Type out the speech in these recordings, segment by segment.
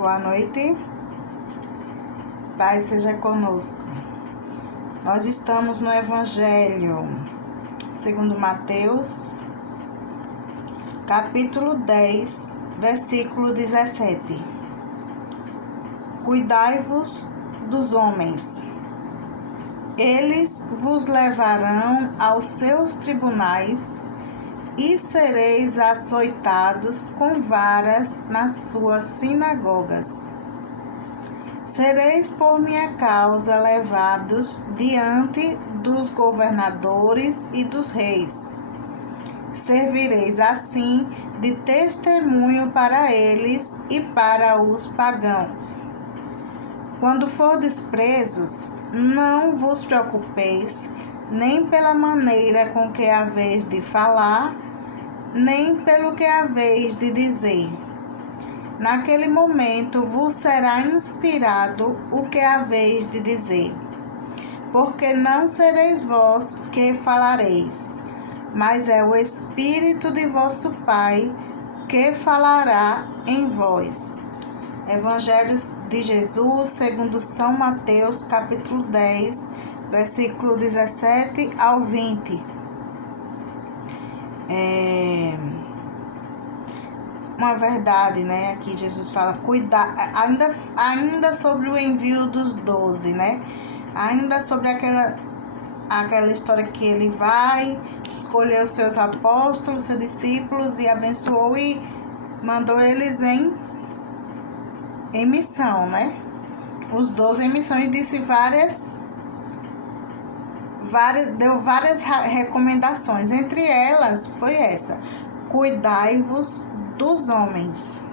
Boa noite, Pai seja conosco. Nós estamos no Evangelho segundo Mateus, capítulo 10, versículo 17. Cuidai-vos dos homens, eles vos levarão aos seus tribunais e sereis açoitados com varas nas suas sinagogas. Sereis por minha causa levados diante dos governadores e dos reis. Servireis assim de testemunho para eles e para os pagãos. Quando fordes presos, não vos preocupeis, nem pela maneira com que haveis de falar, nem pelo que haveis de dizer. Naquele momento vos será inspirado o que haveis de dizer, porque não sereis vós que falareis, mas é o Espírito de vosso Pai que falará em vós. Evangelho de Jesus, segundo São Mateus, capítulo 10, versículo 17 ao 20. Uma verdade, né? Aqui Jesus fala, cuidar, ainda sobre o envio dos 12, né? Ainda sobre aquela história que ele vai escolher os seus apóstolos, seus discípulos, e abençoou e mandou eles em missão, né? Os 12 em missão, e disse deu várias recomendações. Entre elas foi essa: cuidai-vos dos homens.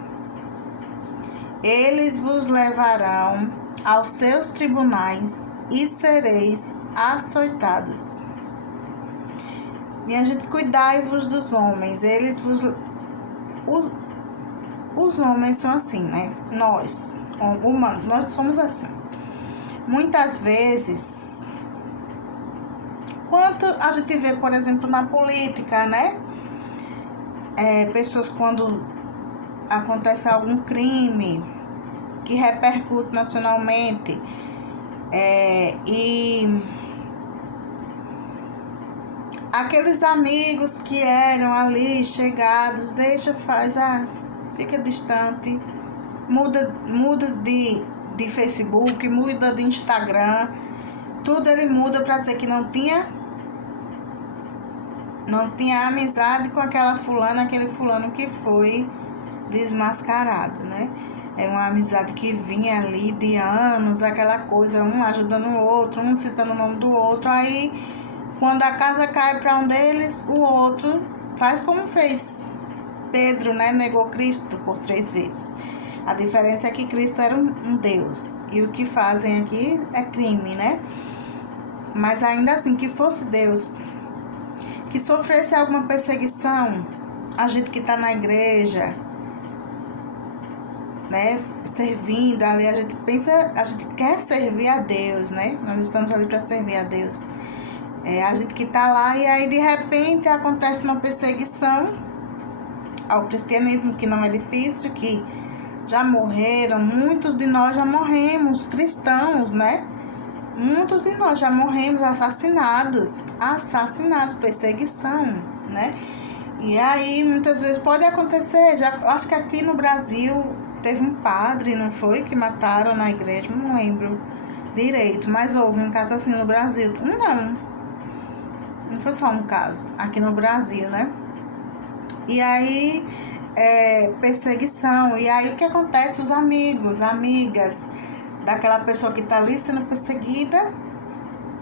Eles vos levarão aos seus tribunais e sereis açoitados. Minha gente, cuidai-vos dos homens. Os homens são assim, né? Nós, humanos, nós somos assim. Muitas vezes, quanto a gente vê, por exemplo, na política, né? Pessoas, quando acontece algum crime que repercute nacionalmente, e aqueles amigos que eram ali chegados, fica distante, muda de Facebook, muda de Instagram, tudo ele muda para dizer que não tinha amizade com aquela fulana, aquele fulano que foi desmascarado, né? Era uma amizade que vinha ali de anos, aquela coisa, um ajudando o outro, um citando o nome do outro. Aí, quando a casa cai para um deles, o outro faz como fez Pedro, né? Negou Cristo por 3 vezes. A diferença é que Cristo era um Deus, e o que fazem aqui é crime, né? Mas ainda assim, que fosse Deus, que sofresse alguma perseguição, a gente que está na igreja, né, servindo ali, a gente quer servir a Deus, né? Nós estamos ali para servir a Deus. A gente que está lá, e aí de repente acontece uma perseguição ao cristianismo, que não é difícil, que já morreram, muitos de nós já morremos, cristãos, né? Muitos de nós já morremos assassinados, perseguição, né? E aí, muitas vezes pode acontecer, acho que aqui no Brasil teve um padre, não foi? Que mataram na igreja, não lembro direito, mas houve um caso assim no Brasil. Não foi só um caso, aqui no Brasil, né? E aí, perseguição, e aí o que acontece? Os amigos, amigas daquela pessoa que está ali sendo perseguida,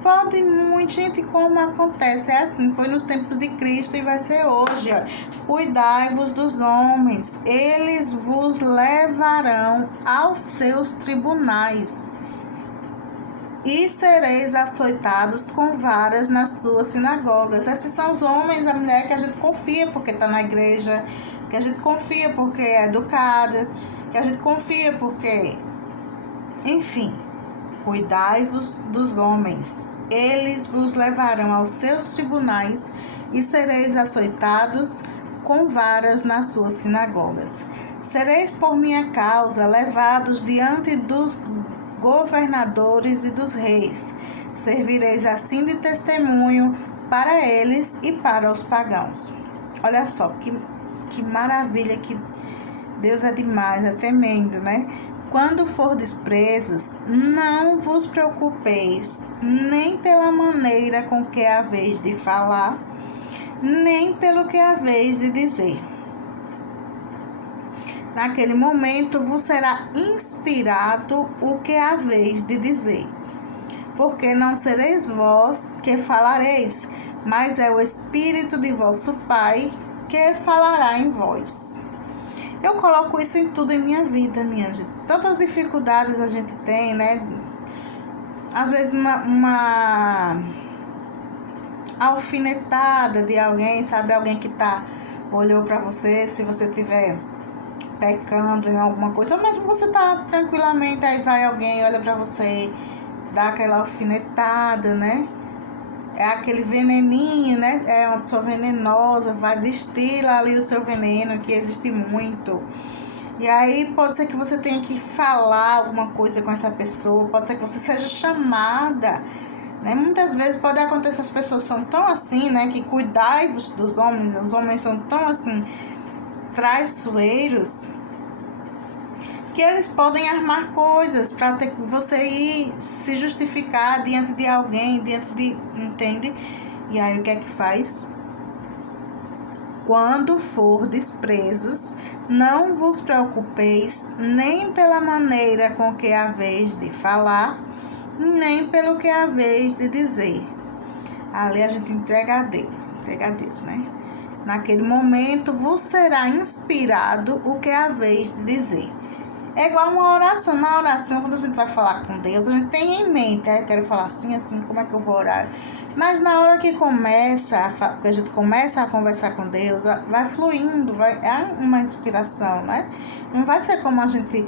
pode muito, gente, como acontece, assim, foi nos tempos de Cristo e vai ser hoje, ó. Cuidai-vos dos homens, eles vos levarão aos seus tribunais e sereis açoitados com varas nas suas sinagogas. Esses são os homens, a mulher que a gente confia porque está na igreja, que a gente confia porque é educada, que a gente confia porque... Enfim, cuidai-vos dos homens, eles vos levarão aos seus tribunais e sereis açoitados com varas nas suas sinagogas. Sereis por minha causa levados diante dos governadores e dos reis. Servireis assim de testemunho para eles e para os pagãos. Olha só, que maravilha, que Deus é demais, é tremendo, né? Quando fordes presos, não vos preocupeis, nem pela maneira com que haveis de falar, nem pelo que haveis de dizer. Naquele momento vos será inspirado o que haveis de dizer. Porque não sereis vós que falareis, mas é o Espírito de vosso Pai que falará em vós. Eu coloco isso em tudo em minha vida, minha gente. Tantas dificuldades a gente tem, né? Às vezes uma alfinetada de alguém, sabe? Alguém que olhou para você, se você tiver pecando em alguma coisa, ou mesmo você tá tranquilamente, aí vai alguém, olha para você, dá aquela alfinetada, né? É aquele veneninho, né? É uma pessoa venenosa, vai destila ali o seu veneno, que existe muito. E aí pode ser que você tenha que falar alguma coisa com essa pessoa, pode ser que você seja chamada, né? Muitas vezes pode acontecer, as pessoas são tão assim, né? Que cuidai-vos dos homens, os homens são tão assim, traiçoeiros, que eles podem armar coisas para você ir se justificar diante de alguém, entende? E aí o que é que faz? Quando fordes presos, não vos preocupeis nem pela maneira com que haveis de falar, nem pelo que haveis de dizer. Ali a gente entrega a Deus, né? Naquele momento vos será inspirado o que haveis de dizer. É igual uma oração. Na oração, quando a gente vai falar com Deus, a gente tem em mente, eu quero falar assim, como é que eu vou orar? Mas na hora que a gente começa a conversar com Deus, vai fluindo, é uma inspiração, né? Não vai ser como a gente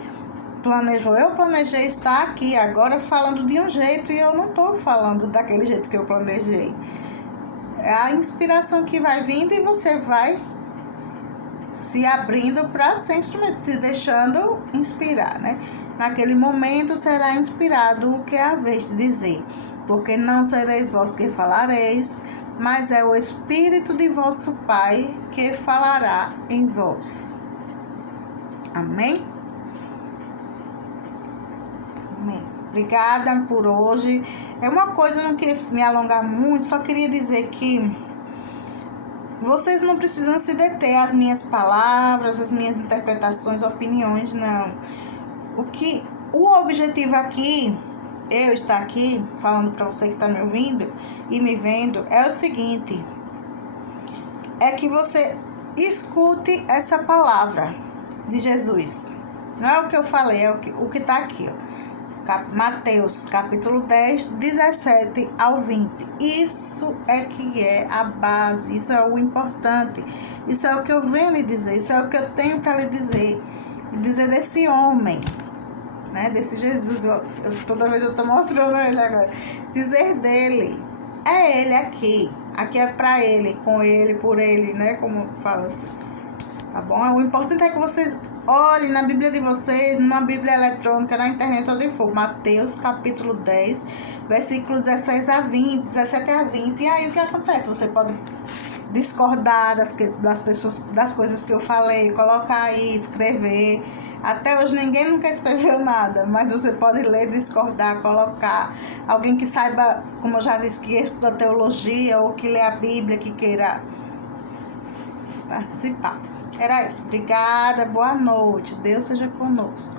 planejou. Eu planejei estar aqui agora falando de um jeito e eu não estou falando daquele jeito que eu planejei. É a inspiração que vai vindo e você vai se abrindo para ser instrumento, se deixando inspirar, né? Naquele momento será inspirado o que haveis de dizer, porque não sereis vós que falareis, mas é o Espírito de vosso Pai que falará em vós. Amém? Amém. Obrigada por hoje. É uma coisa, eu não queria me alongar muito, só queria dizer que vocês não precisam se deter às minhas palavras, às minhas interpretações, opiniões, não. O objetivo aqui, eu estar aqui falando para você que está me ouvindo e me vendo, é o seguinte: é que você escute essa palavra de Jesus. Não é o que eu falei, é o que está aqui, ó. Mateus, capítulo 10, 17 ao 20. Isso é que é a base, isso é o importante, isso é o que eu venho lhe dizer, isso é o que eu tenho para lhe dizer. Dizer desse homem, né? Desse Jesus, toda vez eu estou mostrando ele agora. Dizer dele, é ele aqui é para ele, com ele, por ele, né? Como fala assim, tá bom? O importante é que vocês olhem na Bíblia de vocês, numa Bíblia eletrônica, na internet, onde for. Mateus, capítulo 10, versículo 17 a 20. E aí o que acontece? Você pode discordar das coisas que eu falei, colocar aí, escrever. Até hoje ninguém nunca escreveu nada, mas você pode ler, discordar, colocar. Alguém que saiba, como eu já disse, que estuda teologia ou que lê a Bíblia, que queira participar. Era isso. Obrigada, boa noite. Deus seja conosco.